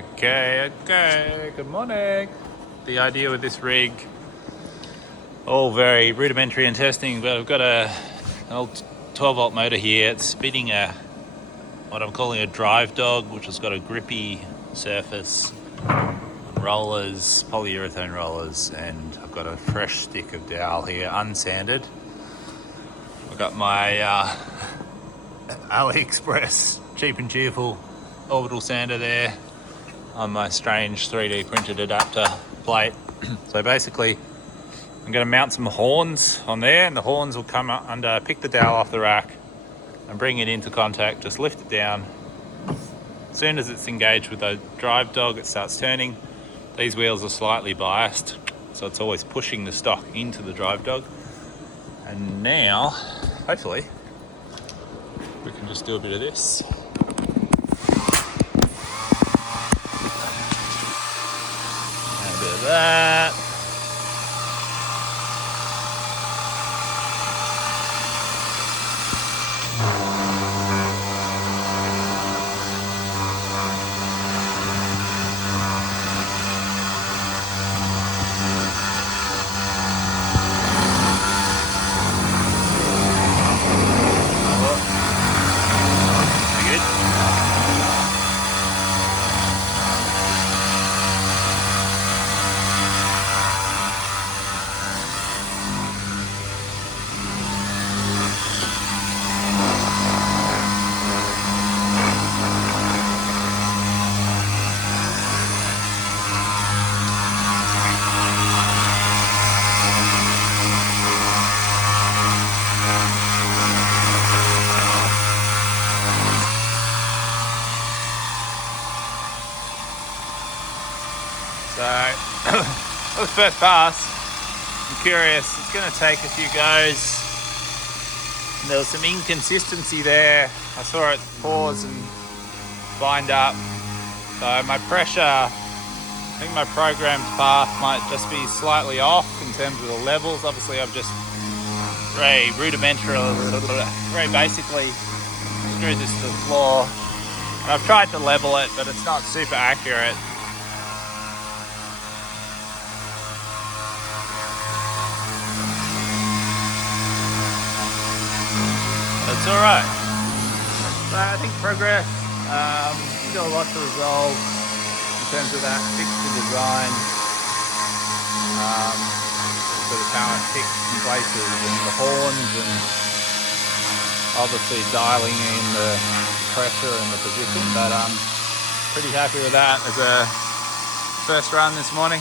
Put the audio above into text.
Okay, good morning. The idea with this rig, all very rudimentary in testing, but I've got an old 12 volt motor here. It's spinning what I'm calling a drive dog, which has got a grippy surface, rollers, polyurethane rollers, and I've got a fresh stick of dowel here, unsanded. I've got my AliExpress cheap and cheerful orbital sander there on my strange 3D printed adapter plate. So basically I'm going to mount some horns on there, and the horns will come up under, pick the dowel off the rack and bring it into contact, just lift it down. As soon as it's engaged with the drive dog, it starts turning. These wheels are slightly biased, so it's always pushing the stock into the drive dog. And now, hopefully, we can just do a bit of this. And a bit of that. So, that was first pass. I'm curious, it's going to take a few goes. And there was some inconsistency there. I saw it pause and bind up. So my pressure, I think my programmed path might just be slightly off in terms of the levels. Obviously I've just very rudimentary, very basically screwed this to the floor. And I've tried to level it, but it's not super accurate. It's alright. So I think progress, still a lot to resolve in terms of that fixture design. So the talent fixed in places, and the horns, and obviously dialing in the pressure and the position, but I'm pretty happy with that as a first run this morning.